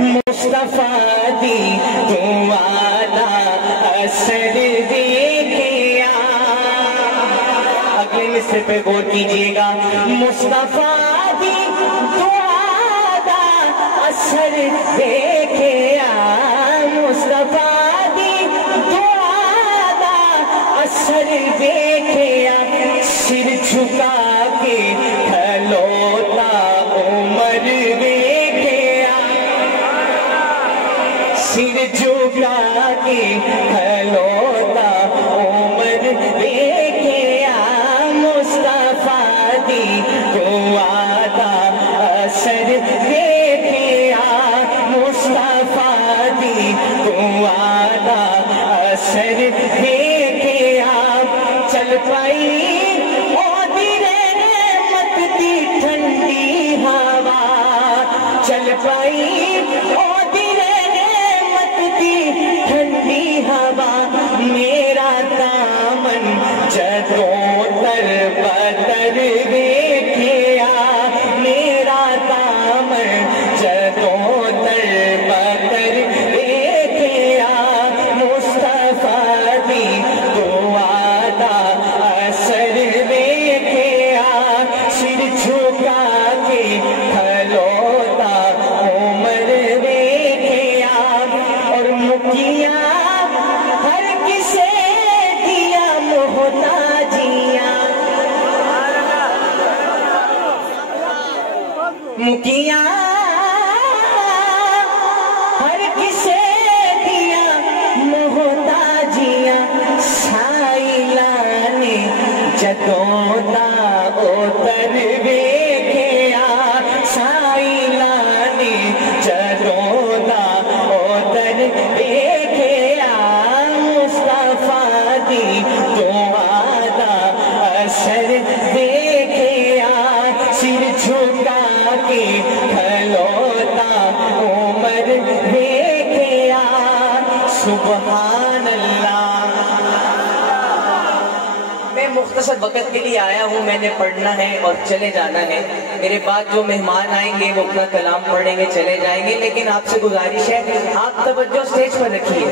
मुस्तफा दी दुआदा असर देखिया। अगले मिसरे पे गौर कीजिएगा। मुस्तफा दी दुआदा असर देखिया, मुस्तफा दी दुआदा असर देखिया। सिर झुका के खलोता उमर देखिया, सिर झुका के खलोता उमर देखिया। मुस्तफा दी दुआदा असर देखिया, मुस्तफा दी दुआदा असर देखिया। चल पाई ठंडी हवा, चल पाई ओ दिले नेमत दी ठंडी हवा। मेरा दामन जदों तर बतर देखिया, मेरा दामन जदों तर बतर देखिया। मुस्तफा दी दुआदा असर देखिया, सिर झुका के खलोता उमर देखिया। और मुखिया हर किसे दिया मोहताजिया, मुखिया हर किसे दिया मोहताजिया। साइला ने जदों उतर देखिया, साइला ने जदों उतर देखिया। मुस्तफा दी दुआदा असर देखिया, सिर झुका के खलोता उमर देखिया। सुभान अल्लाह। मुख्तसर वक्त के लिए आया हूँ, मैंने पढ़ना है और चले जाना है। मेरे बाद जो मेहमान आएंगे वो अपना कलाम पढ़ेंगे, चले जाएंगे। लेकिन आपसे गुजारिश है आप तवज्जो स्टेज पर रखिए।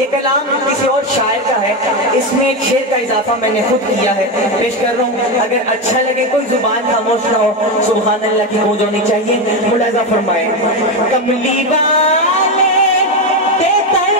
ये कलाम किसी और शायर का है, इसमें एक शेर का इजाफा मैंने खुद किया है, पेश कर रहा हूँ। अगर अच्छा लगे, कोई जुबान खामोश ना हो, सुभान अल्लाह की गूंज होनी चाहिए। मुलाजा फरमाए। कमली वाले ते तर